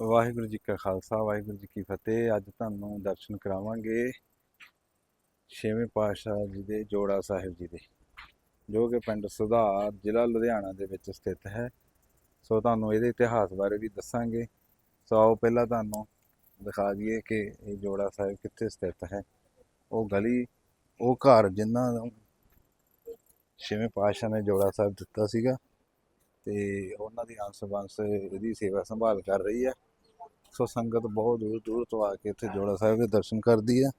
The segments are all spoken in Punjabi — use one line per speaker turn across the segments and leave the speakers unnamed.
ਵਾਹਿਗੁਰੂ ਜੀ ਕਾ ਖਾਲਸਾ, ਵਾਹਿਗੁਰੂ ਜੀ ਕੀ ਫਤਿਹ। ਅੱਜ ਤੁਹਾਨੂੰ ਦਰਸ਼ਨ ਕਰਾਵਾਂਗੇ ਛੇਵੇਂ ਪਾਤਸ਼ਾਹ ਜੀ ਦੇ, ਜੋੜਾ ਸਾਹਿਬ ਜੀ ਦੇ, ਜੋ ਕਿ ਪਿੰਡ ਸੁਧਾਰ, ਜ਼ਿਲ੍ਹਾ ਲੁਧਿਆਣਾ ਦੇ ਵਿੱਚ ਸਥਿਤ ਹੈ। ਸੋ ਤੁਹਾਨੂੰ ਇਹਦੇ ਇਤਿਹਾਸ ਬਾਰੇ ਵੀ ਦੱਸਾਂਗੇ। ਸੋ ਆਓ ਪਹਿਲਾਂ ਤੁਹਾਨੂੰ ਦਿਖਾ ਦਈਏ ਕਿ ਇਹ ਜੋੜਾ ਸਾਹਿਬ ਕਿੱਥੇ ਸਥਿਤ ਹੈ। ਉਹ ਗਲੀ, ਉਹ ਘਰ ਜਿਨ੍ਹਾਂ ਨੂੰ ਛੇਵੇਂ ਪਾਤਸ਼ਾਹ ਨੇ ਜੋੜਾ ਸਾਹਿਬ ਦਿੱਤਾ ਸੀਗਾ ਤੇ ਉਹਨਾਂ ਦੀ ਅੰਸ਼ ਬੰਸ ਇਹਦੀ ਸੇਵਾ ਸੰਭਾਲ ਕਰ ਰਹੀ ਹੈ। ਸੋ ਸੰਗਤ ਬਹੁਤ ਦੂਰ ਦੂਰ ਤੋਂ ਆ ਕੇ ਇੱਥੇ ਜੋੜਾ ਸਾਹਿਬ ਦੇ ਦਰਸ਼ਨ ਕਰਦੀ ਹੈ।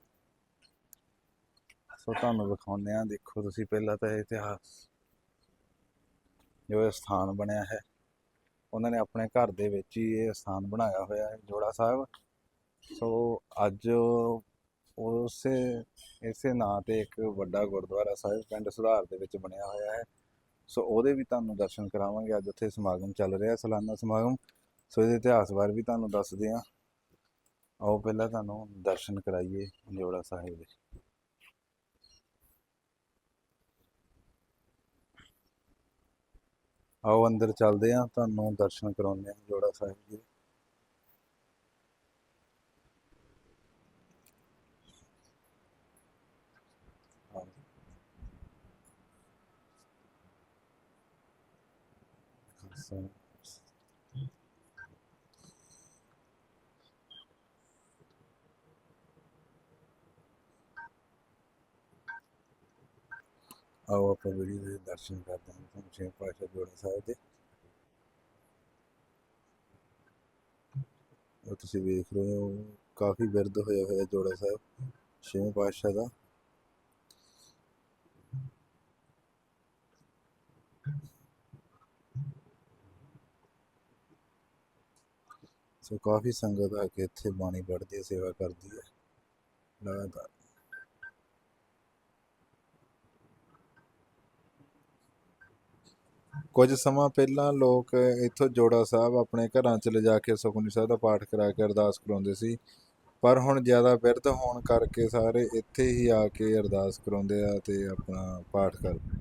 ਸੋ ਤੁਹਾਨੂੰ ਵਿਖਾਉਂਦੇ ਆ ਦੇਖੋ ਤੁਸੀਂ ਪਹਿਲਾਂ ਤਾਂ ਇਹ ਇਤਿਹਾਸ ਜੋ ਇਹ ਸਥਾਨ ਬਣਿਆ ਹੈ, ਉਹਨਾਂ ਨੇ ਆਪਣੇ ਘਰ ਦੇ ਵਿੱਚ ਹੀ ਇਹ ਸਥਾਨ ਬਣਾਇਆ ਹੋਇਆ ਹੈ, ਜੋੜਾ ਸਾਹਿਬ। ਸੋ ਅੱਜ ਉਸੇ, ਇਸੇ ਨਾਂ ਤੇ ਇੱਕ ਵੱਡਾ ਗੁਰਦੁਆਰਾ ਸਾਹਿਬ ਪਿੰਡ ਸੁਧਾਰ ਦੇ ਵਿੱਚ ਬਣਿਆ ਹੋਇਆ ਹੈ। ਸੋ ਉਹਦੇ ਵੀ ਤੁਹਾਨੂੰ ਦਰਸ਼ਨ ਕਰਾਵਾਂਗੇ। ਅੱਜ ਉੱਥੇ ਸਮਾਗਮ ਚੱਲ ਰਿਹਾ ਸਾਲਾਨਾ ਸਮਾਗਮ। ਸੋ ਇਹਦੇ ਇਤਿਹਾਸ ਬਾਰੇ ਵੀ ਤੁਹਾਨੂੰ ਦੱਸਦੇ ਹਾਂ। ਆਓ ਪਹਿਲਾਂ ਤੁਹਾਨੂੰ ਦਰਸ਼ਨ ਕਰਾਈਏ ਜੋੜਾ ਸਾਹਿਬ ਦੇ। ਆਓ ਅੰਦਰ ਚੱਲਦੇ ਹਾਂ, ਤੁਹਾਨੂੰ ਦਰਸ਼ਨ ਕਰਾਉਂਦੇ ਹਾਂ ਜੋੜਾ ਸਾਹਿਬ ਜੀ ਦੇ। ਆਓ। ਖਾਲਸਾ ਆਓ ਆਪਾਂ ਵੀਡੀਓ ਦੇ ਦਰਸ਼ਨ ਕਰਦੇ ਹਾਂ ਤੁਹਾਨੂੰ ਛੇ ਪਾਸ਼ਾ ਜੋੜਾ ਸਾਹਿਬ ਦੇ ਉਹ ਤੁਸੀਂ ਵੇਖ ਰਹੇ ਹੋ ਕਾਫੀ ਬਿਰਧ ਹੋਇਆ ਹੋਇਆ ਜੋੜਾ ਸਾਹਿਬ ਛੇਵੇਂ ਪਾਤਸ਼ਾਹ ਦਾ ਸੋ ਕਾਫੀ ਸੰਗਤ ਆ ਕੇ ਇੱਥੇ ਬਾਣੀ ਪੜ੍ਹਦੀ ਹੈ ਸੇਵਾ ਕਰਦੀ ਹੈ ਲਗਾਤਾਰ ਕੁਝ ਸਮਾਂ ਪਹਿਲਾਂ ਲੋਕ ਇੱਥੋਂ ਜੋੜਾ ਸਾਹਿਬ ਆਪਣੇ ਘਰਾਂ 'ਚ ਲਿਜਾ ਕੇ ਸੁਖਮਨੀ ਸਾਹਿਬ ਦਾ ਪਾਠ ਕਰਾ ਕੇ ਅਰਦਾਸ ਕਰਾਉਂਦੇ ਸੀ। ਪਰ ਹੁਣ ਜ਼ਿਆਦਾ ਬਿਰਧ ਹੋਣ ਕਰਕੇ ਸਾਰੇ ਇੱਥੇ ਹੀ ਆ ਕੇ ਅਰਦਾਸ ਕਰਾਉਂਦੇ ਆ ਤੇ ਆਪਣਾ ਪਾਠ ਕਰਦੇ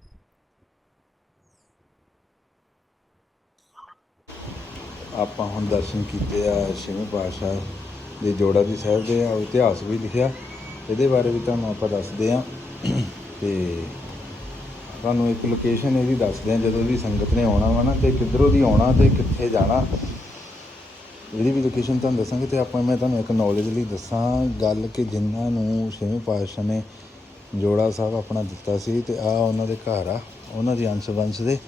ਆਪਾਂ ਹੁਣ ਦਰਸ਼ਨ ਕੀਤੇ ਆ ਛੇਵੇਂ ਪਾਤਸ਼ਾਹ ਦੇ ਜੋੜਾ ਦੀ ਸਾਹਿਬ ਦੇ ਇਤਿਹਾਸ ਵੀ ਲਿਖਿਆ। ਇਹਦੇ ਬਾਰੇ ਵੀ ਤੁਹਾਨੂੰ ਆਪਾਂ ਦੱਸਦੇ ਆ। ਤੇ ਤੁਹਾਨੂੰ ਇੱਕ ਲੋਕੇਸ਼ਨ ਇਹਦੀ ਦੱਸਦੇ ਆ, ਜਦੋਂ ਵੀ ਸੰਗਤ ਨੇ ਆਉਣਾ ਵਾ ਨਾ ਤੇ ਕਿੱਧਰੋਂ ਦੀ ਆਉਣਾ ਤੇ ਕਿੱਥੇ ਜਾਣਾ। ਇਹਦੀ ਵੀ ਲੋਕੇਸ਼ਨ ਤੁਹਾਨੂੰ ਦੱਸਾਂਗੇ ਤੇ ਆਪਾਂ, ਮੈਂ ਤੁਹਾਨੂੰ ਇੱਕ ਨੌਲੇਜ ਲਈ ਦੱਸਾਂ, ਗੱਲ ਕਿ ਜਿਨ੍ਹਾਂ ਨੂੰ ਛੇਵੇਂ ਪਾਤਸ਼ਾਹ ਨੇ ਜੋੜਾ ਸਾਹਿਬ ਆਪਣਾ ਦਿੱਤਾ ਸੀ ਤੇ ਆ ਉਹਨਾਂ ਦੇ ਘਰ ਆ, ਉਹਨਾਂ ਦੀ ਅੰਸ਼ ਵੰਸ਼ ਦੇ।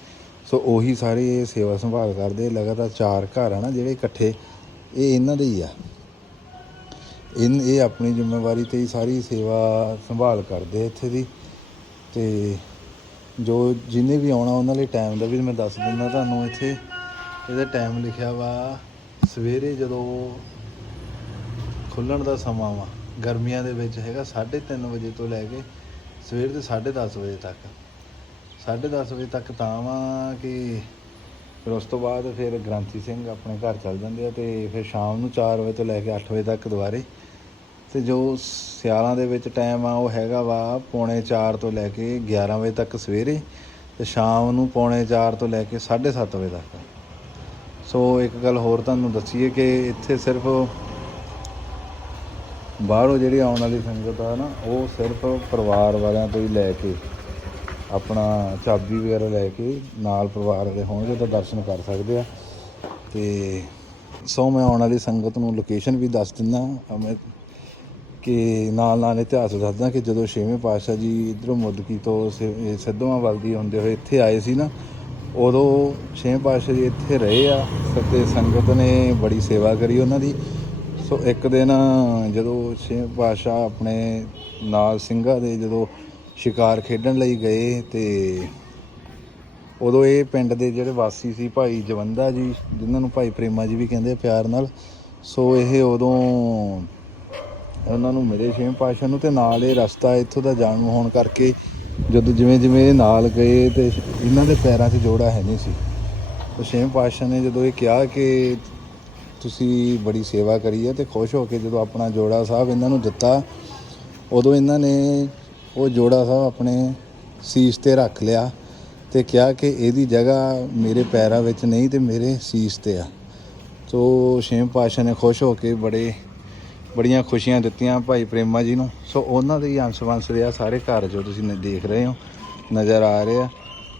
ਸੋ ਉਹੀ ਸਾਰੇ ਇਹ ਸੇਵਾ ਸੰਭਾਲ ਕਰਦੇ, ਲਗਾਤਾਰ ਚਾਰ ਘਰ ਆ ਨਾ ਜਿਹੜੇ ਇਕੱਠੇ, ਇਹ ਇਹਨਾਂ ਦੇ ਹੀ ਆ। ਇਨ, ਇਹ ਆਪਣੀ ਜ਼ਿੰਮੇਵਾਰੀ ਤੇ ਹੀ ਸਾਰੀ ਸੇਵਾ ਸੰਭਾਲ ਕਰਦੇ ਇੱਥੇ ਦੀ। ਤੇ ਜੋ ਜਿਹਨੇ ਵੀ ਆਉਣਾ, ਉਹਨਾਂ ਲਈ ਟਾਈਮ ਦਾ ਵੀ ਮੈਂ ਦੱਸ ਦਿੰਦਾ ਤੁਹਾਨੂੰ ਇੱਥੇ। ਇਹਦਾ ਟਾਈਮ ਲਿਖਿਆ ਵਾ, ਸਵੇਰੇ ਜਦੋਂ ਖੁੱਲਣ ਦਾ ਸਮਾਂ ਵਾ, ਗਰਮੀਆਂ ਦੇ ਵਿੱਚ ਹੈਗਾ 3:30 ਵਜੇ ਤੋਂ ਲੈ ਕੇ ਸਵੇਰ ਦੇ 10:30 ਵਜੇ ਤੱਕ। 10:30 ਵਜੇ ਤੱਕ ਤਾਂ ਵਾ ਕਿ ਫਿਰ ਉਸ ਤੋਂ ਬਾਅਦ ਫਿਰ ਗ੍ਰੰਥੀ ਸਿੰਘ ਆਪਣੇ ਘਰ ਚੱਲ ਜਾਂਦੇ ਆ ਤੇ ਫਿਰ ਸ਼ਾਮ ਨੂੰ 4 ਵਜੇ ਤੋਂ ਲੈ ਕੇ 8 ਵਜੇ ਤੱਕ ਦੁਬਾਰੇ ਤੇ ਜੋ ਸਿਆਲਾਂ ਦੇ ਵਿੱਚ ਟਾਈਮ ਆ, ਉਹ ਹੈਗਾ ਵਾ ਪੌਣੇ 4 ਤੋਂ ਲੈ ਕੇ 11 ਵਜੇ ਤੱਕ ਸਵੇਰੇ ਤੇ ਸ਼ਾਮ ਨੂੰ ਪੌਣੇ 4 ਤੋਂ ਲੈ ਕੇ 7:30 ਵਜੇ ਤੱਕ। ਸੋ ਇੱਕ ਗੱਲ ਹੋਰ ਤੁਹਾਨੂੰ ਦੱਸੀਏ ਕਿ ਇੱਥੇ ਸਿਰਫ ਬਾਹਰੋਂ ਜਿਹੜੀ ਆਉਣ ਵਾਲੀ ਸੰਗਤ ਆ ਨਾ, ਉਹ ਸਿਰਫ ਪਰਿਵਾਰ ਵਾਲਿਆਂ ਤੋਂ ਹੀ ਲੈ ਕੇ, ਆਪਣਾ ਚਾਬੀ ਵਗੈਰਾ ਲੈ ਕੇ ਨਾਲ ਪਰਿਵਾਰ ਵਾਲੇ ਹੋਣਗੇ ਤਾਂ ਦਰਸ਼ਨ ਕਰ ਸਕਦੇ ਆ। ਤੇ ਸੋ ਮੈਂ ਆਉਣ ਵਾਲੀ ਸੰਗਤ ਨੂੰ ਲੋਕੇਸ਼ਨ ਵੀ ਦੱਸ ਦਿੰਦਾ ਮੈਂ ਕਿ ਨਾਲ ਨਾਲ ਇਤਿਹਾਸ ਦੱਸਦਾ ਕਿ ਜਦੋਂ ਛੇਵੇਂ ਪਾਤਸ਼ਾਹ ਜੀ ਇਧਰੋਂ ਮੁੱਦਕੀ ਤੋਂ ਸਿ- ਸਿੱਧਵਾਂ ਵੱਲ ਦੀ ਹੁੰਦੇ ਹੋਏ ਇੱਥੇ ਆਏ ਸੀ ਨਾ, ਉਦੋਂ ਛੇਵੇਂ ਪਾਤਸ਼ਾਹ ਜੀ ਇੱਥੇ ਰਹੇ ਆ ਤੇ ਸੰਗਤ ਨੇ ਬੜੀ ਸੇਵਾ ਕਰੀ ਉਹਨਾਂ ਦੀ। ਸੋ ਇੱਕ ਦਿਨ ਜਦੋਂ ਛੇਵੇਂ ਪਾਤਸ਼ਾਹ ਆਪਣੇ ਨਾਲ ਸਿੰਘਾਂ ਦੇ ਜਦੋਂ ਸ਼ਿਕਾਰ ਖੇਡਣ ਲਈ ਗਏ ਤੇ ਉਦੋਂ ਇਹ ਪਿੰਡ ਦੇ ਜਿਹੜੇ ਵਾਸੀ ਸੀ ਭਾਈ ਜਵੰਦਾ ਜੀ, ਜਿਨ੍ਹਾਂ ਨੂੰ ਭਾਈ ਪ੍ਰੇਮਾ ਜੀ ਵੀ ਕਹਿੰਦੇ ਪਿਆਰ ਨਾਲ, ਸੋ ਇਹ ਉਦੋਂ ਉਹਨਾਂ ਨੂੰ ਮਿਲੇ ਛੇਵੇਂ ਪਾਤਸ਼ਾਹ ਨੂੰ ਤੇ ਨਾਲ ਇਹ ਰਸਤਾ ਇੱਥੋਂ ਦਾ ਜਾਣੂ ਹੋਣ ਕਰਕੇ ਜਦੋਂ ਜਿਵੇਂ ਜਿਵੇਂ ਇਹ ਨਾਲ ਗਏ ਤੇ ਇਹਨਾਂ ਦੇ ਪੈਰਾਂ 'ਚ ਜੋੜਾ ਹੈ ਨਹੀਂ ਸੀ। ਤੇ ਛੇਵੇਂ ਪਾਤਸ਼ਾਹ ਨੇ ਜਦੋਂ ਇਹ ਕਿਹਾ ਕਿ ਤੁਸੀਂ ਬੜੀ ਸੇਵਾ ਕਰੀ ਹੈ ਤੇ ਖੁਸ਼ ਹੋ ਕੇ ਜਦੋਂ ਆਪਣਾ ਜੋੜਾ ਸਾਹਿਬ ਇਹਨਾਂ ਨੂੰ ਦਿੱਤਾ, ਉਦੋਂ ਇਹਨਾਂ ਨੇ ਉਹ ਜੋੜਾ ਸਾਹਿਬ ਆਪਣੇ ਸੀਸ ਤੇ ਰੱਖ ਲਿਆ ਤੇ ਕਿਹਾ ਕਿ ਇਹਦੀ ਜਗ੍ਹਾ ਮੇਰੇ ਪੈਰਾਂ ਵਿੱਚ ਨਹੀਂ ਤੇ ਮੇਰੇ ਸੀਸ ਤੇ ਆ। ਸੋ ਛੇਵੇਂ ਪਾਤਸ਼ਾਹ ਨੇ ਖੁਸ਼ ਹੋ ਕੇ ਬੜੇ ਬੜੀਆਂ ਖੁਸ਼ੀਆਂ ਦਿੱਤੀਆਂ ਭਾਈ ਪ੍ਰੇਮਾ ਜੀ ਨੂੰ। ਸੋ ਉਹਨਾਂ ਦੇ ਹੀ ਅੰਸ਼ ਵੰਸ਼ ਰਿਹਾ, ਸਾਰੇ ਘਰ ਜੋ ਤੁਸੀਂ ਦੇਖ ਰਹੇ ਹੋ, ਨਜ਼ਰ ਆ ਰਹੇ ਆ।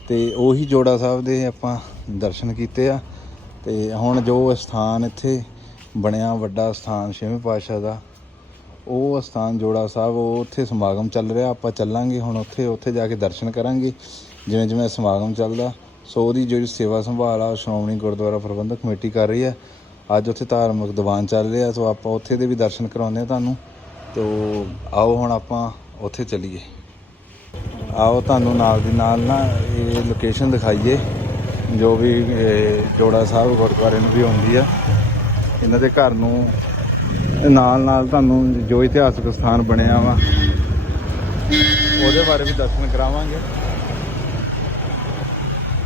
ਤੇ ਉਹੀ ਜੋੜਾ ਸਾਹਿਬ ਦੇ ਆਪਾਂ ਦਰਸ਼ਨ ਕੀਤੇ ਆ। ਤੇ ਹੁਣ ਜੋ ਸਥਾਨ ਇੱਥੇ ਬਣਿਆ, ਵੱਡਾ ਸਥਾਨ ਛੇਵੇਂ ਪਾਤਸ਼ਾਹ ਦਾ, ਉਹ ਸਥਾਨ ਜੋੜਾ ਸਾਹਿਬ, ਉਹ ਉੱਥੇ ਸਮਾਗਮ ਚੱਲ ਰਿਹਾ। ਆਪਾਂ ਚੱਲਾਂਗੇ ਹੁਣ ਉੱਥੇ ਉੱਥੇ ਜਾ ਕੇ ਦਰਸ਼ਨ ਕਰਾਂਗੇ ਜਿਵੇਂ ਜਿਵੇਂ ਸਮਾਗਮ ਚੱਲਦਾ। ਸੋ ਉਹਦੀ ਜਿਹੜੀ ਸੇਵਾ ਸੰਭਾਲ ਆ ਸ਼੍ਰੋਮਣੀ ਗੁਰਦੁਆਰਾ ਪ੍ਰਬੰਧਕ ਕਮੇਟੀ ਕਰ ਰਹੀ ਹੈ। ਅੱਜ ਉੱਥੇ ਧਾਰਮਿਕ ਦੀਵਾਨ ਚੱਲ ਰਿਹਾ, ਸੋ ਆਪਾਂ ਉੱਥੇ ਦੇ ਵੀ ਦਰਸ਼ਨ ਕਰਾਉਂਦੇ ਆ ਤੁਹਾਨੂੰ। ਤੋ ਆਓ ਹੁਣ ਆਪਾਂ ਉੱਥੇ ਚੱਲੀਏ। ਆਓ ਤੁਹਾਨੂੰ ਨਾਲ ਦੀ ਨਾਲ ਨਾ ਇਹ ਲੋਕੇਸ਼ਨ ਦਿਖਾਈਏ, ਜੋ ਵੀ ਜੋੜਾ ਸਾਹਿਬ ਗੁਰਦੁਆਰੇ ਨੂੰ ਵੀ ਆਉਂਦੀ ਆ। ਇਹਨਾਂ ਦੇ ਘਰ ਨੂੰ ਨਾਲ ਨਾਲ ਤੁਹਾਨੂੰ ਜੋ ਇਤਿਹਾਸਕ ਸਥਾਨ ਬਣਿਆ ਵਾ, ਉਹਦੇ ਬਾਰੇ ਵੀ ਦਰਸ਼ਨ ਕਰਾਵਾਂਗੇ।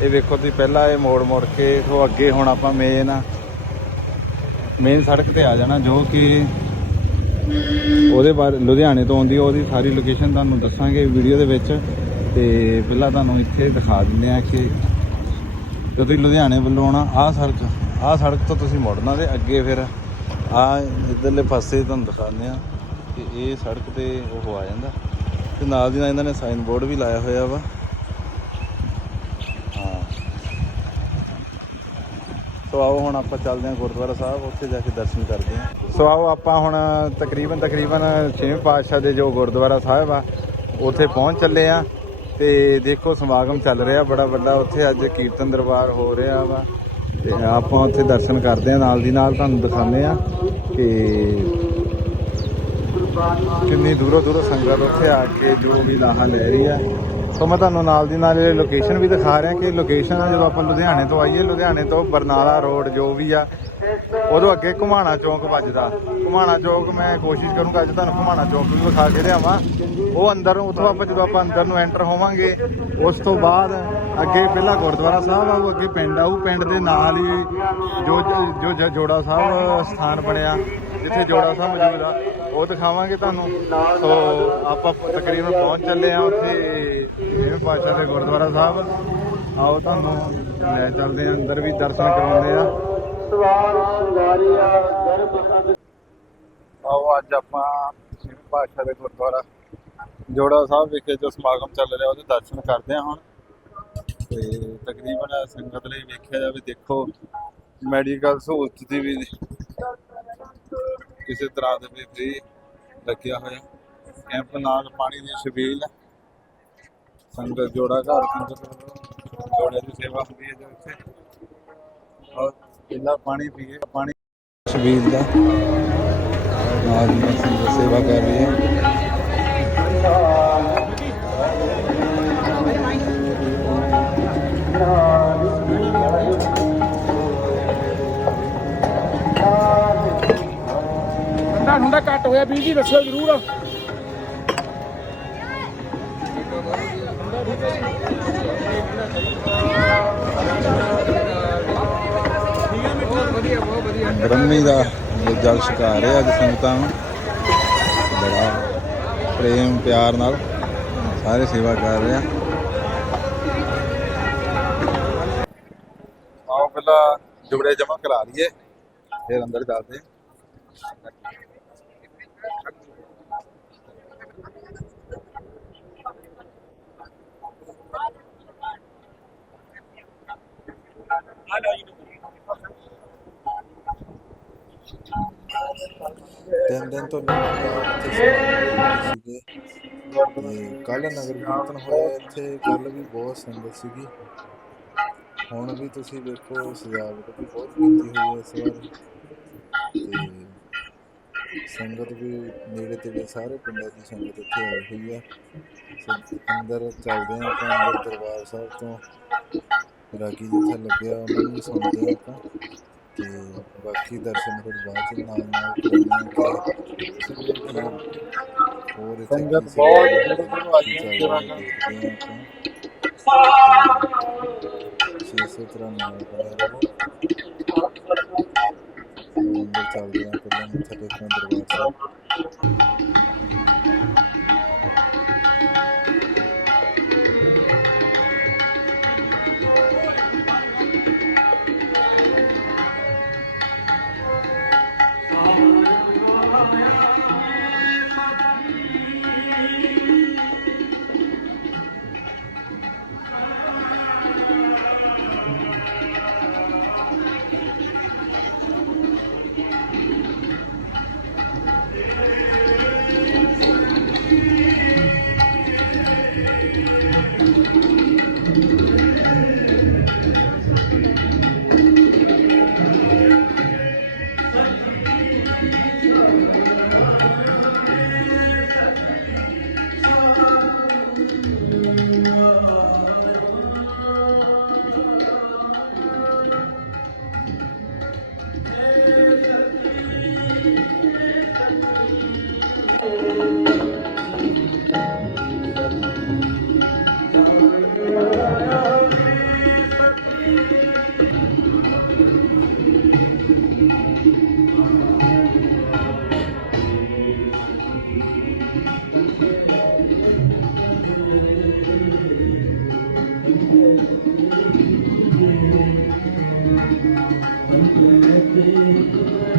ਇਹ ਵੇਖੋ ਤੁਸੀਂ, ਪਹਿਲਾਂ ਇਹ ਮੋੜ ਮੋੜ ਕੇ ਤੋਂ ਅੱਗੇ ਹੁਣ ਆਪਾਂ ਮੇਨ ਮੇਨ ਸੜਕ ਤੇ ਆ ਜਾਣਾ, ਜੋ ਕਿ ਉਹਦੇ ਬਾਰੇ, ਲੁਧਿਆਣੇ ਤੋਂ ਆਉਂਦੀ ਉਹਦੀ ਸਾਰੀ ਲੋਕੇਸ਼ਨ ਤੁਹਾਨੂੰ ਦੱਸਾਂਗੇ ਵੀਡੀਓ ਦੇ ਵਿੱਚ। ਤੇ ਪਹਿਲਾਂ ਤੁਹਾਨੂੰ ਇੱਥੇ ਦਿਖਾ ਦਿੰਦੇ ਆ ਕਿ ਜਦੋਂ ਤੁਸੀਂ ਲੁਧਿਆਣੇ ਵੱਲੋਂ ਆਉਣਾ, ਆਹ ਸੜਕ ਆਹ ਸੜਕ ਤੋਂ ਤੁਸੀਂ ਮੁੜਨਾ ਤੇ ਅੱਗੇ ਫਿਰ ਆ ਇਧਰਲੇ ਪਾਸੇ ਤੁਹਾਨੂੰ ਦਿਖਾਉਂਦੇ ਆ ਕਿ ਇਹ ਸੜਕ ਤੇ ਉਹ ਆ ਜਾਂਦਾ। ਤੇ ਨਾਲ ਦੀ ਨਾਲ ਇਹਨਾਂ ਨੇ ਸਾਈਨ ਬੋਰਡ ਵੀ ਲਾਇਆ ਹੋਇਆ ਵਾ। ਸੋ ਆਓ ਹੁਣ ਆਪਾਂ ਚੱਲਦੇ ਹਾਂ ਗੁਰਦੁਆਰਾ ਸਾਹਿਬ, ਉੱਥੇ ਜਾ ਕੇ ਦਰਸ਼ਨ ਕਰਦੇ ਹਾਂ। ਸੋ ਆਓ ਆਪਾਂ ਹੁਣ ਤਕਰੀਬਨ ਤਕਰੀਬਨ 6ਵੇਂ ਪਾਤਸ਼ਾਹ ਦੇ ਜੋ ਗੁਰਦੁਆਰਾ ਸਾਹਿਬ ਆ, ਉੱਥੇ ਪਹੁੰਚ ਚੱਲੇ ਆ ਤੇ ਦੇਖੋ ਸਮਾਗਮ ਚੱਲ ਰਿਹਾ ਬੜਾ ਵੱਡਾ, ਉੱਥੇ ਅੱਜ ਕੀਰਤਨ ਦਰਬਾਰ ਹੋ ਰਿਹਾ ਵਾ ਤੇ ਆਪਾਂ ਉੱਥੇ ਦਰਸ਼ਨ ਕਰਦੇ ਆ ਨਾਲ ਦੀ ਨਾਲ, ਤੁਹਾਨੂੰ ਦਿਖਾਉਂਦੇ ਆ ਕਿ ਕਿੰਨੀ ਦੂਰੋਂ ਦੂਰੋਂ ਸੰਗਤ ਉੱਥੇ ਆ ਕੇ ਜੋ ਵੀ ਲਾਹਾ ਲੈ ਰਹੀ ਆ। ਸੋ ਮੈਂ ਤੁਹਾਨੂੰ ਨਾਲ ਦੀ ਨਾਲ ਇਹ ਲੋਕੇਸ਼ਨ ਵੀ ਦਿਖਾ ਰਿਹਾ ਕਿ ਲੋਕੇਸ਼ਨ ਜਦੋਂ ਆਪਾਂ ਲੁਧਿਆਣੇ ਤੋਂ ਆਈਏ, ਲੁਧਿਆਣੇ ਤੋਂ ਬਰਨਾਲਾ ਰੋਡ ਜੋ ਵੀ ਆ, ਉਦੋਂ ਅੱਗੇ ਘੁਮਾਣਾ ਚੌਂਕ ਵੱਜਦਾ। ਘੁਮਾਣਾ ਚੌਂਕ ਮੈਂ ਕੋਸ਼ਿਸ਼ ਕਰੂੰਗਾ, ਅੱਜ ਤੁਹਾਨੂੰ ਘੁਮਾਣਾ ਚੌਂਕ ਵੀ ਵਿਖਾ ਕੇ ਲਿਆਵਾਂ ਉਹ ਅੰਦਰ, ਉੱਥੋਂ ਆਪਾਂ ਜਦੋਂ ਆਪਾਂ ਅੰਦਰ ਨੂੰ ਐਂਟਰ ਹੋਵਾਂਗੇ, ਉਸ ਤੋਂ ਬਾਅਦ ਅੱਗੇ ਪਹਿਲਾਂ ਗੁਰਦੁਆਰਾ ਸਾਹਿਬ ਆਊ ਅੱਗੇ ਪਿੰਡ ਆਊ ਪਿੰਡ ਦੇ ਨਾਲ ਹੀ ਜੋ ਜੋ ਜੋੜਾ ਸਾਹਿਬ ਸਥਾਨ ਬਣਿਆ, ਜਿੱਥੇ ਜੋੜਾ ਸਾਹਿਬ ਮੌਜੂਦ ਆ। ਉਹ ਦਿਖਾਵਾਂਗੇ ਤੁਹਾਨੂੰ। ਸੋ, ਆਪਾਂ ਤਕਰੀਬਨ ਪਹੁੰਚ ਚੱਲੇ ਆ ਉੱਥੇ ਜਿਵੇਂ ਪਾਸ਼ਾ ਦੇ ਗੁਰਦੁਆਰਾ ਸਾਹਿਬ। ਆਓ ਤੁਹਾਨੂੰ ਲੈ ਚੱਲਦੇ ਆ ਅੰਦਰ ਵੀ ਦਰਸ਼ਨ ਕਰਾਉਂਦੇ ਆ ਆਓ, ਅੱਜ ਆਪਾਂ ਜਿਵੇਂ ਪਾਸ਼ਾ ਦੇ ਗੁਰਦੁਆਰਾ ਜੋੜਾ ਸਾਹਿਬ ਵਿਖੇ ਜੋ ਸਮਾਗਮ ਚੱਲ ਰਿਹਾ, ਉਹਦੇ ਦਰਸ਼ਨ ਕਰਦੇ ਆ ਹੁਣ। ਤੇ ਤਕਰੀਬਨ ਸੰਗਤ ਲਈ ਵੇਖਿਆ ਜਾਵੇ, ਦੇਖੋ, ਮੈਡੀਕਲ ਸਹੂਲਤ ਦੀ ਵੀ ਕਿਸੇ ਤਰ੍ਹਾਂ ਦੇ ਵੀ ਫ੍ਰੀ ਲੱਗਿਆ ਹੋਇਆ। ਕੈਂਪ ਨਾਲ ਪਾਣੀ ਦੀ ਛਬੀਲ। ਸੰਗਤ ਜੋੜਾ ਘਰ ਸੰਗਤ ਜੋੜੇ ਦੀ ਸੇਵਾ ਹੁੰਦੀ ਹੈ ਜੋ ਇੱਥੇ। ਔਰ ਪਹਿਲਾ ਪਾਣੀ ਪੀਏ, ਪਾਣੀ ਛਬੀਲ ਦਾ। ਨਾਲ ਨਾਲ ਸੰਗਤ ਸੇਵਾ ਕਰ ਰਹੀ ਹੈ।
ਘੱਟ ਹੋਇਆ, ਵੀਰ ਜੀ ਦੱਸਿਓ ਜ਼ਰੂਰ।
ਬ੍ਰਹਮੀ ਦਾ ਜਲ ਛਕਾ ਰਿਹਾ ਅੱਜ ਸੰਗਤਾਂ ਨੂੰ। ਬੜਾ ਪ੍ਰੇਮ, ਪਿਆਰ ਨਾਲ ਸਾਰੇ ਸੇਵਾ ਕਰ ਰਹੇ। ਆ ਆਓ ਪਹਿਲਾਂ ਜੁੜੇ ਜਮਾ ਕਰਾ ਲਈਏ, ਫਿਰ ਅੰਦਰ ਦੱਸਦੇ ਚੱਲਦੇ ਹਾਂ। ਤਿੰਨ ਦਿਨ ਤੋਂ ਸੀਗੇ ਤੇ ਕੱਲ ਨਗਰ ਕੀਰਤਨ ਹੋਇਆ ਇੱਥੇ ਕੱਲ ਵੀ ਬਹੁਤ ਸੰਗਤ ਸੀਗੀ ਹੁਣ ਵੀ ਤੁਸੀਂ ਵੇਖੋ, ਸਜਾਵਟ ਵੀ ਬਹੁਤ ਕੀਤੀ ਹੋਈ ਹੈ ਇਸ ਵਾਰ। ਤੇ ਸੰਗਤ ਵੀ ਨੇੜੇ ਤੇੜੇ ਸਾਰੇ ਪਿੰਡਾਂ ਦੀ ਸੰਗਤ ਇੱਥੇ ਆਈ ਹੋਈ ਹੈ। ਅੰਦਰ ਚੱਲਦੇ ਹਾਂ ਆਪਾਂ, ਅੰਦਰ ਦਰਬਾਰ ਸਾਹਿਬ ਤੋਂ। ਰਾਗੀ ਜਿੱਥੇ ਲੱਗਿਆ ਉਹਨਾਂ ਨੂੰ ਸੁਣਦੇ ਆਪਾਂ ਤੇ ਬਾਕੀ ਦਰਸ਼ਨ ਫਿਰ ਬਾਅਦ ਚ ਨਾਲ ਨਾਲ ਕਰਾਂਗੇ ਹੋਰ ਸੰਗਤ ਬਹੁਤ ਇਸੇ ਤਰ੍ਹਾਂ ਨਾਲ ਤੇ ਅੰਦਰ ਚੱਲਦੇ ਹਾਂ ਪਹਿਲਾਂ ਮੱਥਾ ਟੇਕਣਾ ਦਰਬਾਰ ਸਾਹਿਬ। Happy birthday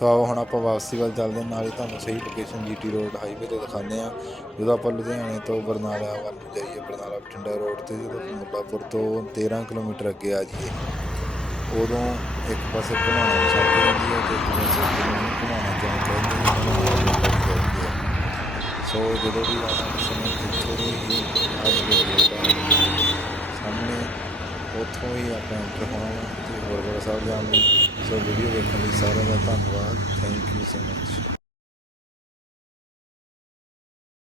ਸੋ ਆਓ ਹੁਣ ਆਪਾਂ ਵਾਪਸੀ ਵੱਲ ਚੱਲਦੇ ਹਾਂ, ਨਾਲ ਹੀ ਤੁਹਾਨੂੰ ਸਹੀ ਲੋਕੇਸ਼ਨ ਜੀਟੀ ਰੋਡ ਹਾਈਵੇ ਤੇ ਦਿਖਾਉਂਦੇ ਆ ਜਦੋਂ ਆਪਾਂ ਲੁਧਿਆਣੇ ਤੋਂ ਬਰਨਾਲਾ ਵੱਲ ਜਾਈਏ, ਬਰਨਾਲਾ ਬਠਿੰਡਾ ਰੋਡ ਤੇ, ਜਦੋਂ ਮੁੱਲਾਪੁਰ ਤੋਂ 13 ਕਿਲੋਮੀਟਰ ਅੱਗੇ ਆ ਜਾਈਏ, ਉਦੋਂ ਇੱਕ ਪਾਸੇ ਘੁਮਾਉਣਾ ਨੂੰ ਸੱਟ ਹੈ ਤੇ ਇੱਕ ਪਾਸੇ ਘੁਮਾਉਣਾ ਚੌਂਕ ਸੋ ਜਦੋਂ ਵੀ ਆਉਣਾ ਕਿਸੇ ਨੇ, ਇੱਥੋਂ ਹੀ ਹਾਈਵੇ ਰੋਡ ਉੱਥੋਂ ਹੀ ਆਪਾਂ ਐਂਟਰ ਹੋਣਾ ਤੇ ਗੁਰਦੁਆਰਾ ਸਾਹਿਬ ਜਾਣ ਲਈ ਸੋ ਵੀਡੀਓ ਵੇਖਣ ਲਈ ਸਾਰਿਆਂ ਦਾ ਧੰਨਵਾਦ। Thank you so much